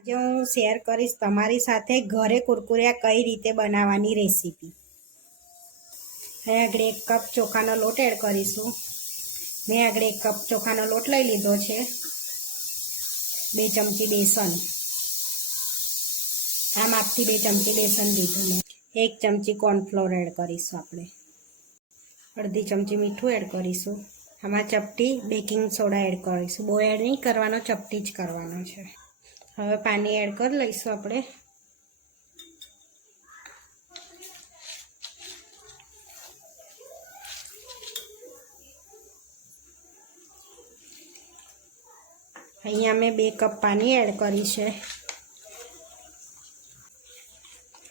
આજે હું શેર કરીશ તમારી સાથે ઘરે કુરકુરિયા કઈ રીતે બનાવવાની રેસીપી હવે આગળ એક કપ ચોખાનો લોટ એડ કરીશું. મેં આગળ એક કપ ચોખાનો લોટ લઈ લીધો છે. બે ચમચી બેસન. આ માપથી બે ચમચી બેસન લીધું મેં. એક ચમચી કોર્નફ્લોર એડ કરીશું આપણે. અડધી ચમચી મીઠું એડ કરીશું. આમાં ચપટી બેકિંગ સોડા એડ કરીશું. બહુ એડ નહીં કરવાનો, ચપટી જ કરવાનો છે. હવે પાણી એડ કરી લઈશું આપણે. અહીંયા મેં બે કપ પાણી એડ કરી છે.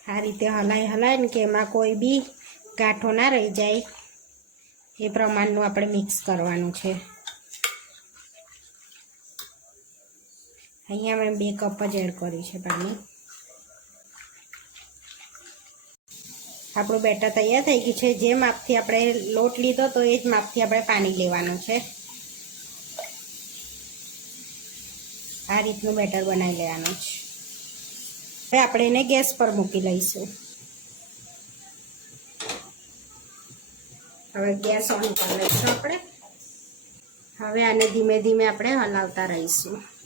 આ રીતે હલાઈ હલાય ને કે એમાં કોઈ બી ગાંઠો ના રહી જાય. એ પ્રમાણનું આપણે મિક્સ કરવાનું છે. અહીંયા મેં બે કપ જ એડ કર્યું છે પાણી. આપણું બેટર તૈયાર થઈ ગયું છે. જે માપથી આપણે લોટ લીધો તો એ જ માપથી આપણે પાણી લેવાનું છે. આ રીતનું બેટર બનાવી લેવાનું છે. હવે આપણે એને ગેસ પર મૂકી લઈશું. હવે ગેસ ઓન કરી લઈશું આપણે. હવે આને ધીમે ધીમે આપણે હલાવતા રહીશું.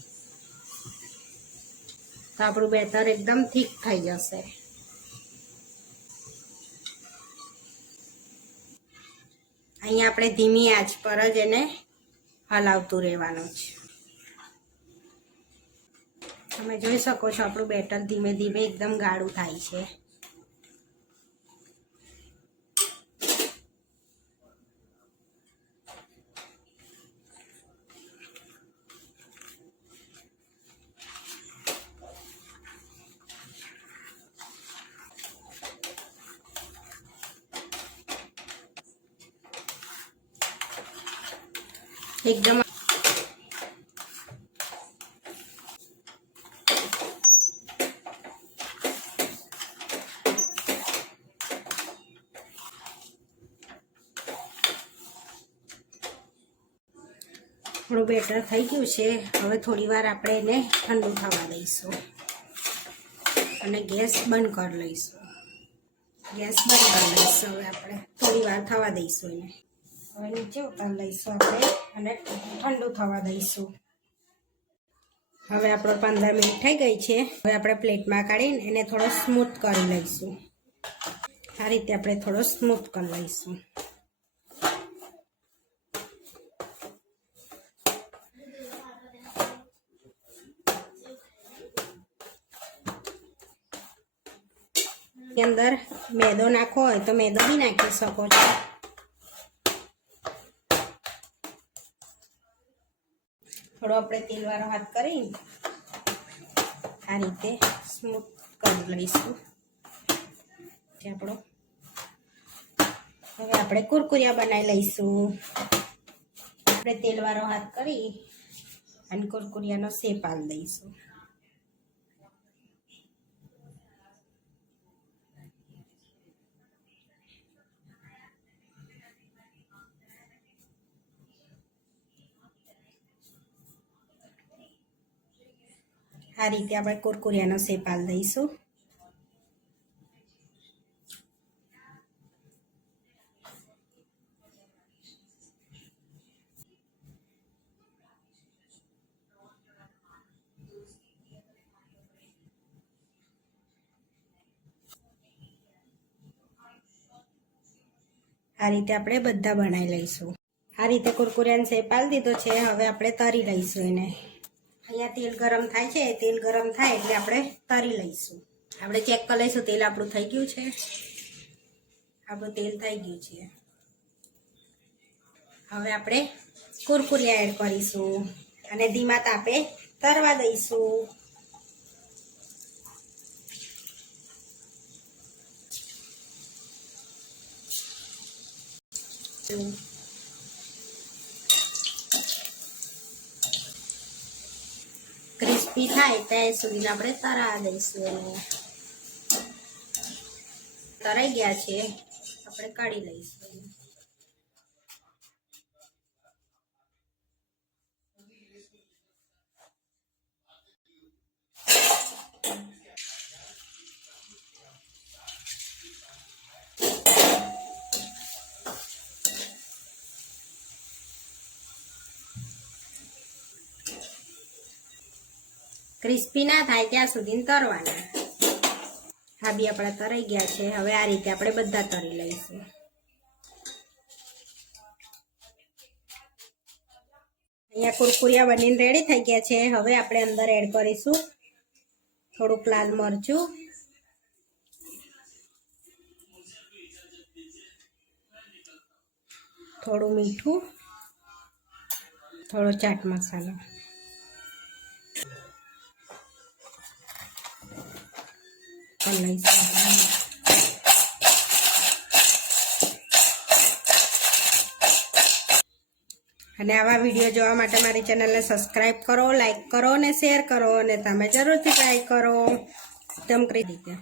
આપણું બેટર એકદમ થીક થઈ જશે. અહીંયા આપણે ધીમી આંચ પર જ એને હલાવતું રહેવાનું છે. તમે જોઈ શકો છો આપણું બેટર ધીમે ધીમે એકદમ ગાળું થાય છે. એકદમ. થોડું બેટર થઈ ગયું છે. હવે થોડી વાર આપણે એને ઠંડુ થવા દઈશું. અને ગેસ બંધ કરી લઈશું. ગેસ બંધ કરી લઈશું હવે આપણે. થોડી વાર થવા દઈશું એને. હવે નીચે ઉતાર લઈશું આપણે? અને ઠંડુ થવા દઈશું. હવે આપણો પંદર મિનિટ થઈ ગઈ છે. હવે આપણે પ્લેટમાં કાઢીને એને થોડો સ્મૂથ કરી લઈશું. આ રીતે આપણે થોડો સ્મૂથ કરી લઈશું. અંદર મેદો નાખવો હોય તો મેદો બી નાખી શકો છો. થોડો આપણે તેલવાળો હાથ કરી આ રીતે સ્મૂથ કરી લઈશું. જે આપણો હવે આપણે કુરકુરિયા બનાવી લઈશું. આપણે તેલવાળો હાથ કરી અને કુરકુરિયાનો શેપ આલ દઈશું. આ રીતે આપણે કોરકોરિયાનો શેપ આલ દઈશું. આ રીતે આપણે બધા બનાવી લઈશું. આ રીતે કુરકુરિયાનો શેપ આલ દીધો છે, હવે આપણે તરી લઈશું એને. અહીંયા તેલ ગરમ થાય છે તેલ ગરમ થાય એટલે આપણે તરી લઈશું. આપણે ચેક કરી લઈશું, તેલ આપણું થઈ ગયું છે? આપણું તેલ થઈ ગયું છે. હવે આપણે કુરકુરિયા એડ કરીશું અને ધીમા તાપે તરવા દઈશું. ક્રિસ્પી થાય ત્યાં સુધી આપણે તરા દઈશું એને તરાઈ ગયા છે આપણે કાઢી લઈશું ક્રિસ્પી ના થાય ત્યાં સુધી તરવાના. આ બી આપણા તરાઈ ગયા છે. હવે આ રીતે આપણે બધા તરી લઈશું. અહીંયા કુરકુરિયા બનીને રેડી થઈ ગયા છે. હવે આપણે અંદર એડ કરીશું થોડુંક લાલ મરચું. થોડું મીઠું. થોડો ચાટ મસાલો. લઈશું અને આવા વીડિયો જોવા માટે મારી ચેનલને સબસ્ક્રાઈબ કરો લાઈક કરો અને શેર કરો અને તમે જરૂરથી ટ્રાય કરો. એકદમ કરી રીતે